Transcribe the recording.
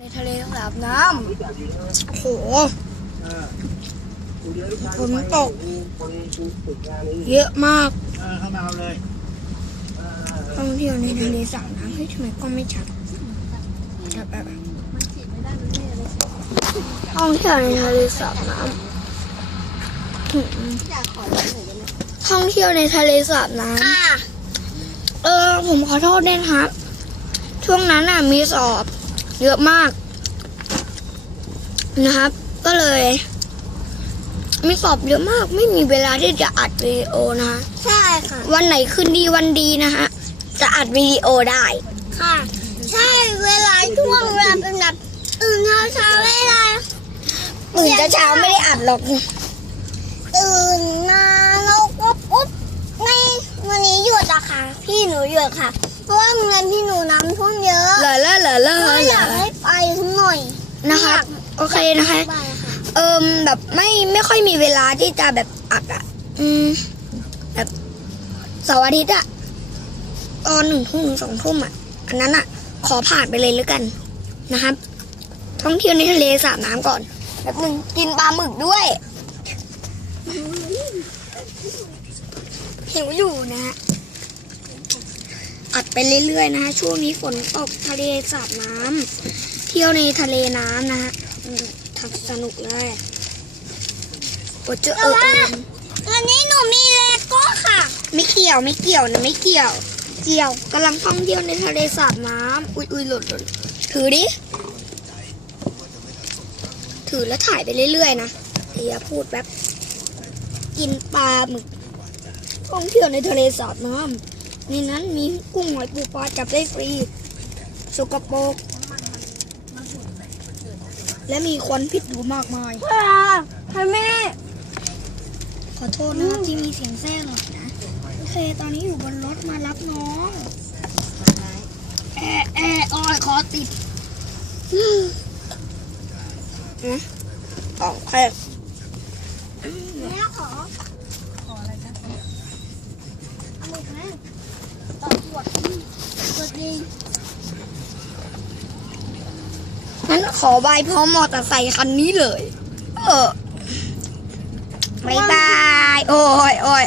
ในทะเลสาบน้ำโอ้โหฝนตก เยอะมากเออเข้ามาเอาเลยท่องเที่ยวในทะเลสาบน้ำเฮ้ยทำไมกล้องไม่ชัดชัดแบบท่องเที่ยวในทะเลสาบน้ำหืมท่องเที่ยวในทะเลสาบน้ำเออผมขอโทษด้วยนะครับช่วงนั้นน่ะมีสอบ เยอะมาก นะครับ ก็เลยมีสอบเยอะมาก ไม่มีเวลาที่จะอัดวิดีโอนะคะใช่ค่ะ วันไหนคืนดีวันดีนะฮะจะอัดวิดีโอได้ ค่ะ ใช่เวลาช่วงเวลาเป็นแบบตื่นเช้าเช้าๆเวลาตื่นเช้าๆไม่ได้อัดหรอก ตื่นมาแล้วก็ปุ๊บไม่วันนี้หยุดอะค่ะ พี่หนูหยุดค่ะ เพราะว่าโรงเรียนพี่หนูน้ำท่วมเยอะ เหลอเลอะเหลอเลอะก็เหอลยากอให้ไปสักห น่นะคะโอเคนะคะเอิมแบบไม่ไม่ค่อยมีเวลาที่จะแบบอัดอะ อืม แบบเสาร์อาทิตย์อะตอนหนึ่งทุ่มถึงสองทุ่มอะอันนั้นอะ ขอผ่านไปเลยแล้วกันนะครับ ท่องเที่ยวในทะเลสาบน้ำก่อนแบบหนึ่งกินปลาหมึกด้วยหิวอยู่นะฮะอัดไปเรื่อยๆนะฮะช่วงนี้ฝนตกทะเลสาบน้ำ เที่ยวในทะเลน้ำนะฮะอืมทำสนุกเลยโอเจอเออเอิมวันนี้หนูมีเลโก้ค่ะ ไม่เกี่ยวไม่เกี่ยวนะไม่เกี่ยว เกี่ยวกำลังท่องเที่ยวในทะเลสาบน้ำอุ้ยอุ้ยหล่นหล่นถือดิ ถือแล้วถ่ายไปเรื่อยๆนะเดี๋ยวพูดแบบกินปลาหมึกท่องเที่ยวในทะเลสาบน้ำในนั้นมีกุ้งหอยปูปลาจับได้ฟรีสกปรก และมีควันพิษอยู่มากมายค่ะแม่ ขอโทษนะครับที่มีเสียงแทรกหน่อยนะ โอเค ตอนนี้อยู่บนรถมารับน้องแอะแอะอ้อยคอติดอืมนะโอเคแม่ขอขออะไรจ๊ะเอาหมึกไหมต่อขวดขวดดี งั้นขอใบพร้อมมอเตอร์ไซคันนี้เลย เออบ๊ายบาย โอ้ยโอ้ย